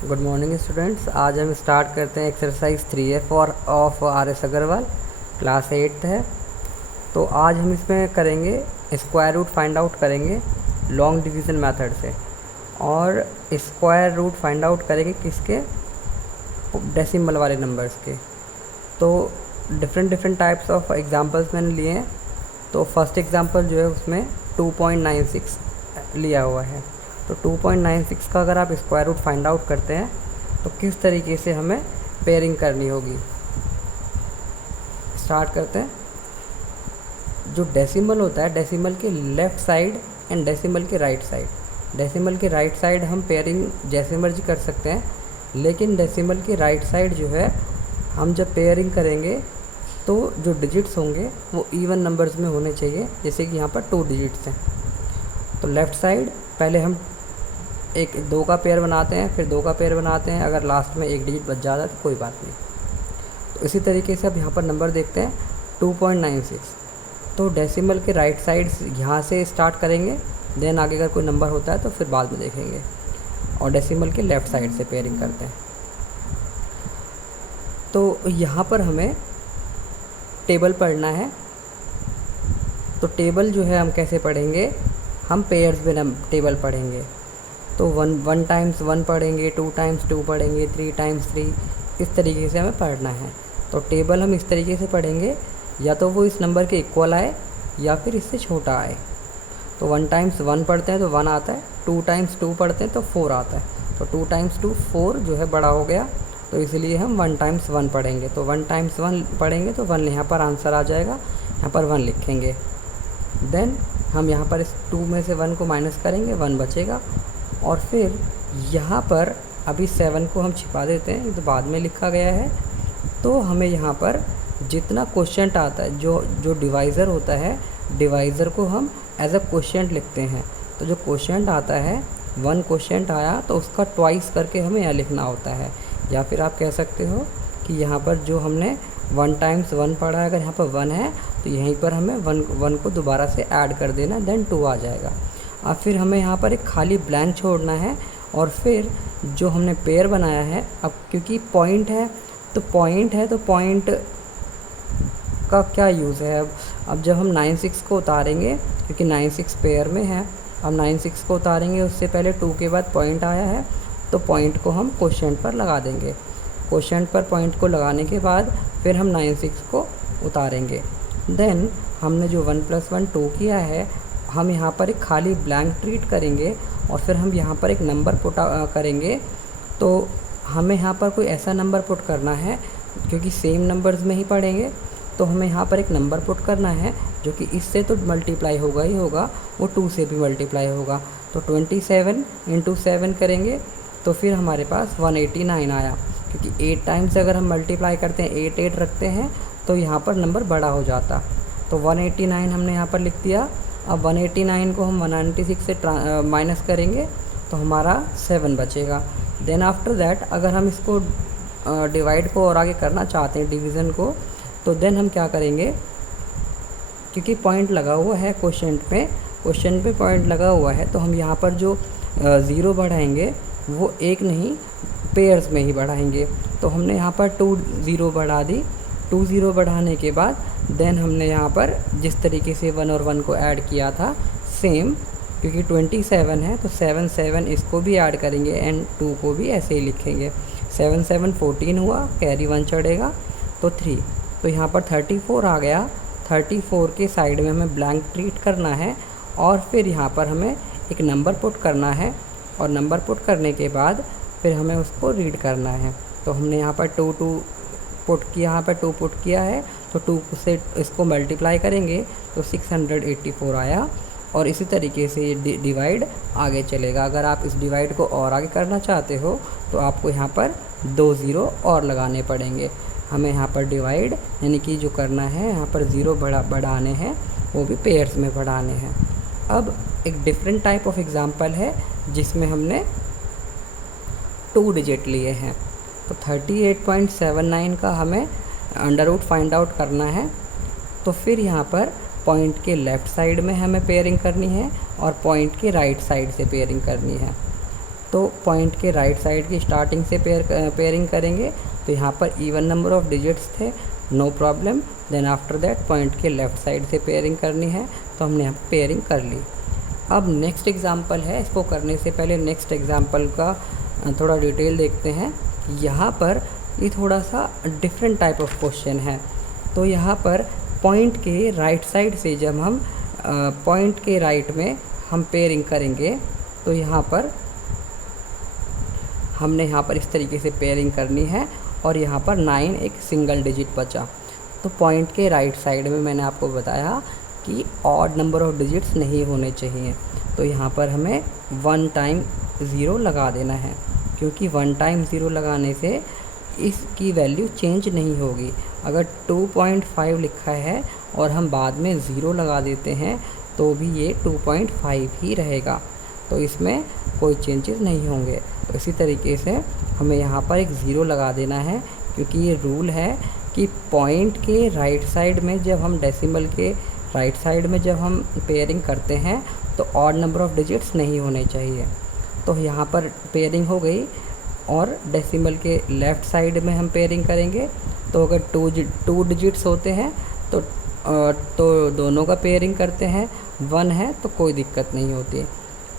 Good morning students. आज हम start करते हैं एक्सरसाइज 3F और of RS Agarwal, class 8th है। तो आज हम इसमें करेंगे स्क्वायर रूट फाइंड आउट करेंगे लॉन्ग डिवीज़न मेथड से, और स्क्वायर रूट फाइंड आउट करेंगे किसके, डेसिमल वाले नंबर्स के। तो डिफरेंट टाइप्स ऑफ एग्जांपल्स मैंने लिए हैं। तो फर्स्ट एग्जांपल जो है उसमें 2.96 लिया हुआ है। तो 2.96 का अगर आप स्क्वायर रूट फाइंड आउट करते हैं तो किस तरीके से हमें पेयरिंग करनी होगी, स्टार्ट करते हैं। जो डेसिमल होता है, डेसिमल के लेफ़्ट साइड एंड डेसिमल के राइट साइड। डेसिमल के राइट साइड हम पेयरिंग जैसे मर्जी कर सकते हैं, लेकिन डेसिमल के राइट साइड जो है हम जब पेयरिंग करेंगे तो जो डिजिट्स होंगे वो इवन नंबर्स में होने चाहिए। जैसे कि यहाँ पर 2 डिजिट्स हैं, तो लेफ़्ट साइड पहले हम एक 2 का पेयर बनाते हैं, फिर 2 का पेयर बनाते हैं। अगर लास्ट में एक डिजिट बच जाता है तो कोई बात नहीं। तो इसी तरीके से अब यहाँ पर नंबर देखते हैं 2.96। तो डेसिमल के राइट साइड यहाँ से स्टार्ट करेंगे, देन आगे अगर कोई नंबर होता है तो फिर बाद में देखेंगे, और डेसिमल के लेफ़्ट साइड से पेयरिंग करते हैं। तो यहाँ पर हमें टेबल पढ़ना है। तो टेबल जो है हम कैसे पढ़ेंगे, हम पेयर्स में टेबल पढ़ेंगे। तो 1 टाइम्स 1 पढ़ेंगे, 2 टाइम्स 2 पढ़ेंगे, 3 टाइम्स 3, इस तरीके से हमें पढ़ना है। तो टेबल हम इस तरीके से पढ़ेंगे, या तो वो इस नंबर के इक्वल आए या फिर इससे छोटा आए। तो 1 टाइम्स 1 पढ़ते हैं तो 1 आता है, 2 टाइम्स 2 पढ़ते हैं तो 4 आता है। तो 2 टाइम्स 2 4 जो है बड़ा हो गया, तो इसलिए हम 1 टाइम्स 1 पढ़ेंगे। तो 1 टाइम्स 1 पढ़ेंगे तो 1 यहाँ पर आंसर आ जाएगा, यहाँ पर 1 लिखेंगे। देन हम यहाँ पर इस 2 में से 1 को माइनस करेंगे, 1 बचेगा। और फिर यहाँ पर अभी 7 को हम छिपा देते हैं, तो बाद में लिखा गया है। तो हमें यहाँ पर जितना क्वोशिएंट आता है, जो डिवाइज़र होता है, डिवाइज़र को हम एज अ क्वोशिएंट लिखते हैं। तो जो क्वोशिएंट आता है, 1 क्वोशिएंट आया तो उसका ट्वाइस करके हमें यहाँ लिखना होता है। या फिर आप कह सकते हो कि यहाँ पर जो हमने 1 टाइम्स 1 पढ़ा है, अगर यहाँ पर 1 है तो यहीं पर हमें 1 को दोबारा से ऐड कर देना, देन 2 आ जाएगा। अब फिर हमें यहाँ पर एक खाली ब्लैंक छोड़ना है, और फिर जो हमने पेयर बनाया है, अब क्योंकि पॉइंट है तो पॉइंट का क्या यूज़ है। अब जब हम 96 को उतारेंगे, क्योंकि 96 पेयर में है, अब 96 को उतारेंगे, उससे पहले 2 के बाद पॉइंट आया है, तो पॉइंट को हम क्वोशिएंट पर लगा देंगे। क्वोशिएंट पर पॉइंट को लगाने के बाद फिर हम 96 को उतारेंगे। देन हमने जो 1 + 1 2 किया है, हम यहाँ पर एक खाली ब्लैंक ट्रीट करेंगे, और फिर हम यहाँ पर एक नंबर पुट करेंगे। तो हमें यहाँ पर कोई ऐसा नंबर पुट करना है, क्योंकि सेम नंबर्स में ही पढ़ेंगे, तो हमें यहाँ पर एक नंबर पुट करना है जो कि इससे तो मल्टीप्लाई होगा ही होगा, वो 2 से भी मल्टीप्लाई होगा। तो 27 × 7 करेंगे तो फिर हमारे पास 189 आया, क्योंकि 8 टाइम्स अगर हम मल्टीप्लाई करते हैं, 8 8 रखते हैं, तो यहाँ पर नंबर बड़ा हो जाता। तो 189 हमने यहाँ पर लिख दिया। अब 189 को हम 196 से माइनस करेंगे तो हमारा 7 बचेगा। देन आफ्टर दैट अगर हम इसको डिवाइड को और आगे करना चाहते हैं, डिवीज़न को, तो देन हम क्या करेंगे, क्योंकि पॉइंट लगा हुआ है क्वोशिएंट पे पॉइंट लगा हुआ है, तो हम यहाँ पर जो 0 बढ़ाएंगे वो एक नहीं, पेयर्स में ही बढ़ाएंगे। तो हमने यहाँ पर 2 0 बढ़ा दी। 2 0 बढ़ाने के बाद देन हमने यहाँ पर जिस तरीके से 1 और 1 को ऐड किया था, सेम, क्योंकि 27 है तो 7 7 इसको भी ऐड करेंगे, एंड 2 को भी ऐसे ही लिखेंगे। 7 7 14 हुआ, कैरी 1 चढ़ेगा तो 3। तो यहाँ पर 34 आ गया। 34 के साइड में हमें ब्लैंक ट्रीट करना है, और फिर यहाँ पर हमें एक नंबर पुट करना है, और नंबर पुट करने के बाद फिर हमें उसको रीड करना है। तो हमने यहाँ पर 2 पुट किया, यहाँ पर 2 पुट किया है, तो 2 से इसको मल्टीप्लाई करेंगे तो 684 आया। और इसी तरीके से ये डिवाइड आगे चलेगा। अगर आप इस डिवाइड को और आगे करना चाहते हो तो आपको यहाँ पर 2 0 और लगाने पड़ेंगे। हमें यहाँ पर डिवाइड यानी कि जो करना है, यहाँ पर 0 बढ़ाने हैं, वो भी पेयर्स में बढ़ाने हैं। अब एक डिफरेंट टाइप ऑफ एग्जांपल है जिसमें हमने 2 डिजिट लिए हैं। तो 38.79 का हमें अंडर रूट फाइंड आउट करना है। तो फिर यहाँ पर पॉइंट के लेफ़्ट साइड में हमें पेयरिंग करनी है, और पॉइंट के राइट साइड से पेयरिंग करनी है। तो पॉइंट के राइट साइड की स्टार्टिंग से पेयरिंग करेंगे। तो यहाँ पर इवन नंबर ऑफ डिजिट्स थे, no problem. Then after that point के लेफ़्ट साइड से पेयरिंग करनी है, तो हमने यहाँ पेयरिंग कर ली। अब नेक्स्ट एग्जांपल है, इसको करने से पहले नेक्स्ट एग्जांपल का थोड़ा डिटेल देखते हैं। यहाँ पर ये थोड़ा सा डिफरेंट टाइप ऑफ क्वेश्चन है। तो यहाँ पर पॉइंट के राइट साइड से जब हम पॉइंट के राइट में हम पेयरिंग करेंगे, तो यहाँ पर हमने यहाँ पर इस तरीके से पेयरिंग करनी है और यहाँ पर 9 एक सिंगल डिजिट बचा। तो पॉइंट के राइट साइड में मैंने आपको बताया कि ऑड नंबर ऑफ डिजिट्स नहीं होने चाहिए। तो यहाँ पर हमें 1 टाइम 0 लगा देना है, क्योंकि 1 टाइम 0 लगाने से इसकी वैल्यू चेंज नहीं होगी। अगर 2.5 लिखा है और हम बाद में 0 लगा देते हैं तो भी ये 2.5 ही रहेगा, तो इसमें कोई चेंजेस नहीं होंगे। तो इसी तरीके से हमें यहाँ पर एक 0 लगा देना है, क्योंकि ये रूल है कि पॉइंट के राइट साइड में जब हम डेसिमल के राइट साइड में जब हम पेयरिंग करते हैं तो ऑड नंबर ऑफ डिजिट्स नहीं होने चाहिए। तो यहाँ पर पेयरिंग हो गई और डेसिमल के लेफ़्ट साइड में हम पेयरिंग करेंगे। तो अगर 2 डिजिट्स होते हैं तो दोनों का पेयरिंग करते हैं, 1 है तो कोई दिक्कत नहीं होती।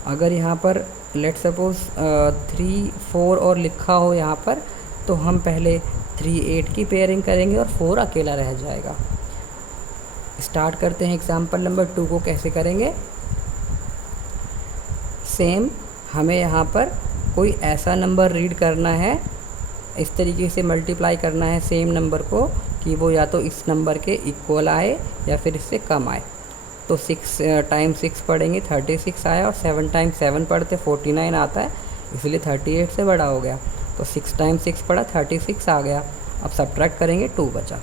अगर यहाँ पर लेट सपोज़ 3, 4 और लिखा हो यहाँ पर, तो हम पहले 3, 8 की पेयरिंग करेंगे और 4 अकेला रह जाएगा। स्टार्ट करते हैं एग्जाम्पल नंबर 2 को कैसे करेंगे। सेम हमें यहाँ पर कोई ऐसा नंबर रीड करना है, इस तरीके से मल्टीप्लाई करना है सेम नंबर को कि वो या तो इस नंबर के इक्वल आए या फिर इससे कम आए। तो 6 टाइम 6 पढ़ेंगे 36 आया, और 7 टाइम 7 पढ़ते 49 आता है, इसलिए 38 से बड़ा हो गया। तो 6 टाइम 6 पढ़ा 36 आ गया। अब सब्ट्रैक्ट करेंगे 2 बचा।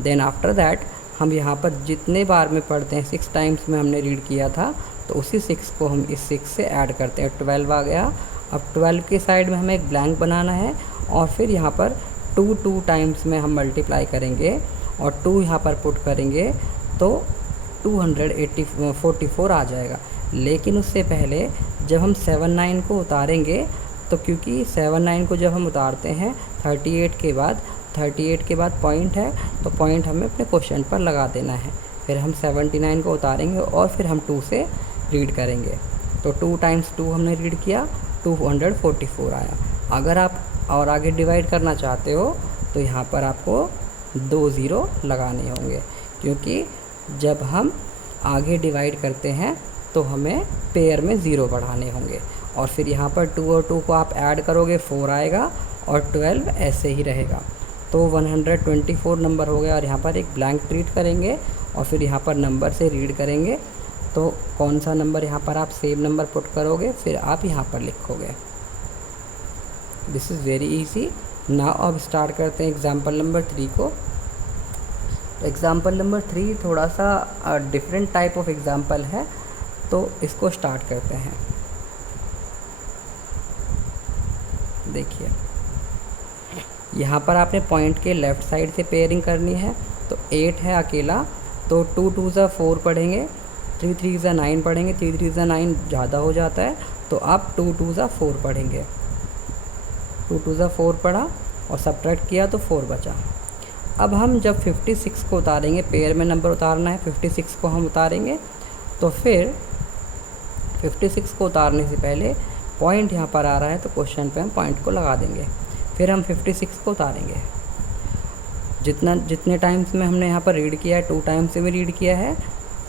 देन आफ्टर दैट हम यहाँ पर जितने बार में पढ़ते हैं 6 टाइम्स में हमने रीड किया था, तो उसी 6 को हम इस 6 से ऐड करते हैं, 12 आ गया। अब 12 के साइड में हमें एक ब्लैंक बनाना है और फिर यहाँ पर 2 टाइम्स में हम मल्टीप्लाई करेंगे और 2 यहाँ पर पुट करेंगे तो 244 आ जाएगा। लेकिन उससे पहले जब हम 79 को उतारेंगे, तो क्योंकि 79 को जब हम उतारते हैं 38 के बाद पॉइंट है, तो पॉइंट हमें अपने क्वेश्चन पर लगा देना है। फिर हम 79 को उतारेंगे और फिर हम 2 से रीड करेंगे। तो 2 टाइम्स 2 हमने रीड किया, 244 आया। अगर आप और आगे डिवाइड करना चाहते हो तो यहाँ पर आपको 2 0 लगाने होंगे, क्योंकि जब हम आगे डिवाइड करते हैं तो हमें पेयर में 0 बढ़ाने होंगे। और फिर यहाँ पर 2 और 2 को आप ऐड करोगे 4 आएगा और 12 ऐसे ही रहेगा। तो 124 नंबर हो गया। और यहाँ पर एक ब्लैंक ट्रीट करेंगे और फिर यहाँ पर नंबर से रीड करेंगे। तो कौन सा नंबर यहाँ पर आप सेम नंबर पुट करोगे, फिर आप यहाँ पर लिखोगे। This is very easy. Now अब स्टार्ट करते हैं एग्जाम्पल नंबर 3 को। एग्ज़ाम्पल नंबर 3 थोड़ा सा डिफरेंट टाइप ऑफ एग्ज़ाम्पल है, तो इसको स्टार्ट करते हैं। देखिए यहाँ पर आपने पॉइंट के लेफ़्ट साइड से पेयरिंग करनी है। तो 8 है अकेला, तो 2 2 ज़ा 4 पढ़ेंगे, 3 3 ज़ा 9 पढ़ेंगे, 3 3 ज़ा 9 ज़्यादा हो जाता है, तो आप 2 2 ज़ा 4 पढ़ेंगे। 2 2 ज़ा 4 पढ़ा और सब्ट्रैक्ट किया तो 4 बचा। अब हम जब 56 को उतारेंगे, पेयर में नंबर उतारना है, 56 को हम उतारेंगे, तो फिर 56 को उतारने से पहले पॉइंट यहाँ पर आ रहा है तो क्वेश्चन पे हम पॉइंट को लगा देंगे। फिर हम 56 को उतारेंगे। जितने टाइम्स में हमने यहाँ पर रीड किया है, 2 टाइम्स से भी रीड किया है,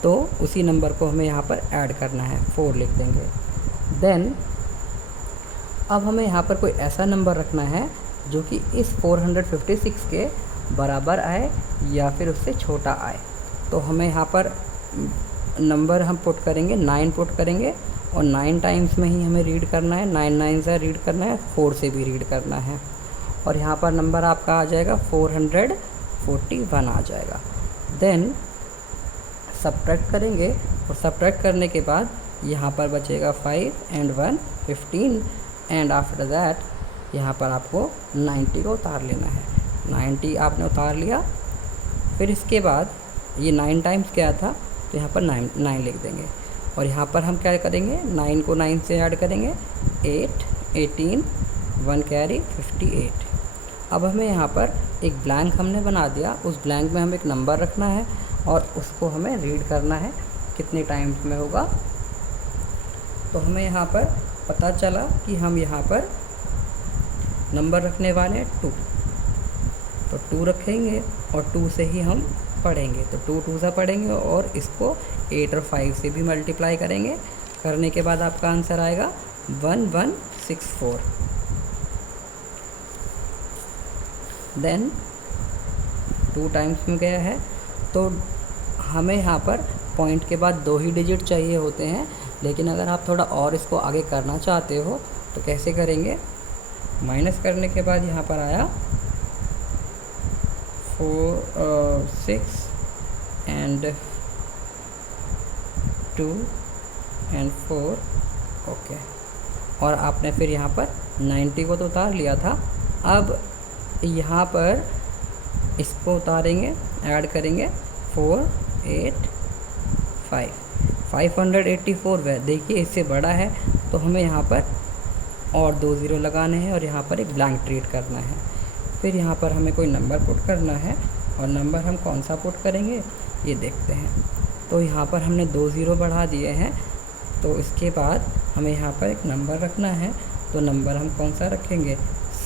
तो उसी नंबर को हमें यहाँ पर ऐड करना है, 4 लिख देंगे। देन अब हमें यहाँ पर कोई ऐसा नंबर रखना है जो कि इस 456 के बराबर आए या फिर उससे छोटा आए। तो हमें यहाँ पर नंबर हम पुट करेंगे, 9 पुट करेंगे और 9 टाइम्स में ही हमें रीड करना है, 9 9 से रीड करना है, 4 से भी रीड करना है। और यहाँ पर नंबर आपका आ जाएगा 441 आ जाएगा। देन सब्ट्रैक्ट करेंगे और सब्ट्रैक्ट करने के बाद यहाँ पर बचेगा 5 and 1 15 एंड आफ्टर दैट यहाँ पर आपको 90 को उतार लेना है। 90 आपने उतार लिया। फिर इसके बाद ये 9 टाइम्स क्या था, तो यहाँ पर 9 लिख देंगे। और यहाँ पर हम क्या करेंगे, 9 को 9 से ऐड करेंगे, 8 18, 1 कैरी 58। अब हमें यहाँ पर एक ब्लैंक हमने बना दिया, उस ब्लैंक में हमें एक नंबर रखना है और उसको हमें रीड करना है कितने टाइम्स में होगा। तो हमें यहाँ पर पता चला कि हम यहाँ पर नंबर रखने वाले हैं 2, तो 2 रखेंगे और 2 से ही हम पढ़ेंगे। तो 2 2 से पढ़ेंगे और इसको 8 और 5 से भी मल्टीप्लाई करेंगे। करने के बाद आपका आंसर आएगा 1164। देन 2 टाइम्स में गया है, तो हमें यहाँ पर पॉइंट के बाद 2 ही डिजिट चाहिए होते हैं। लेकिन अगर आप थोड़ा और इसको आगे करना चाहते हो तो कैसे करेंगे, माइनस करने के बाद यहाँ पर आया 4 6 एंड 2 एंड 4, ओके। और आपने फिर यहाँ पर 90 को तो उतार लिया था। अब यहाँ पर इसको उतारेंगे, ऐड करेंगे 4 8 5 584 है। देखिए इससे बड़ा है तो हमें यहाँ पर और 2 ज़ीरो लगाने हैं और यहाँ पर एक ब्लैंक ट्रीट करना है। फिर यहाँ पर हमें कोई नंबर पुट करना है और नंबर हम कौन सा पुट करेंगे ये देखते हैं। तो यहाँ पर हमने 2 ज़ीरो बढ़ा दिए हैं, तो इसके बाद हमें यहाँ पर एक नंबर रखना है। तो नंबर हम कौन सा रखेंगे,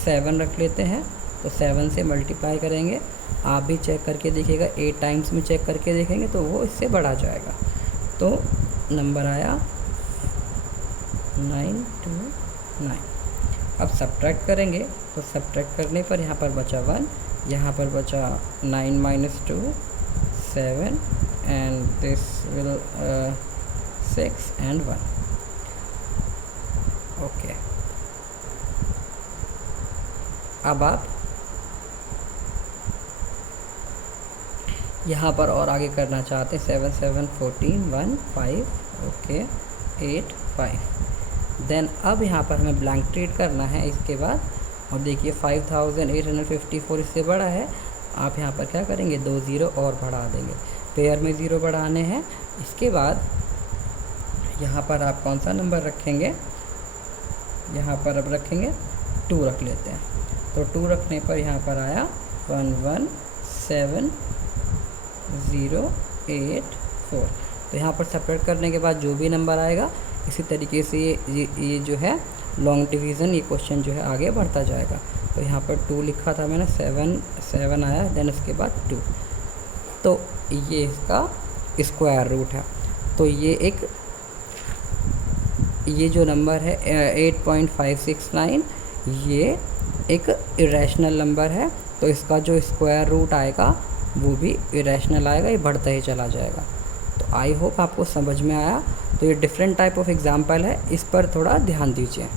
7 रख लेते हैं। तो 7 से मल्टीप्लाई करेंगे। आप भी चेक करके देखिएगा, 8 टाइम्स में चेक करके देखेंगे तो वो इससे बढ़ा जाएगा। तो नंबर आया 929। अब सब्ट्रैक्ट करेंगे, तो सब्ट्रैक्ट करने पर यहाँ पर बचा 1, यहाँ पर बचा 9 - 2 7 and this will 6 and 1, okay. अब आप यहाँ पर और आगे करना चाहते हैं, 7 7 14 1 5, ओके 8 5। देन अब यहाँ पर हमें ब्लैंक ट्रीट करना है इसके बाद। और देखिए 5854 इससे बड़ा है। आप यहाँ पर क्या करेंगे, 2 ज़ीरो और बढ़ा देंगे, पेयर में ज़ीरो बढ़ाने हैं। इसके बाद यहाँ पर आप कौन सा नंबर रखेंगे, यहाँ पर अब रखेंगे 2 रख लेते हैं। तो 2 रखने पर यहाँ पर आया 117 084। तो यहाँ पर सेपरेट करने के बाद जो भी नंबर आएगा इसी तरीके से ये जो है लॉन्ग डिवीज़न, ये क्वेश्चन जो है आगे बढ़ता जाएगा। तो यहाँ पर 2 लिखा था मैंने, 7 आया, देन उसके बाद 2। तो ये इसका स्क्वायर रूट है। तो ये जो नंबर है 8.569, ये एक इरेशनल नंबर है। तो इसका जो स्क्वायर रूट आएगा वो भी इरेशनल आएगा, ये बढ़ता ही चला जाएगा। तो आई होप आपको समझ में आया। तो ये डिफरेंट टाइप ऑफ एग्जाम्पल है, इस पर थोड़ा ध्यान दीजिए।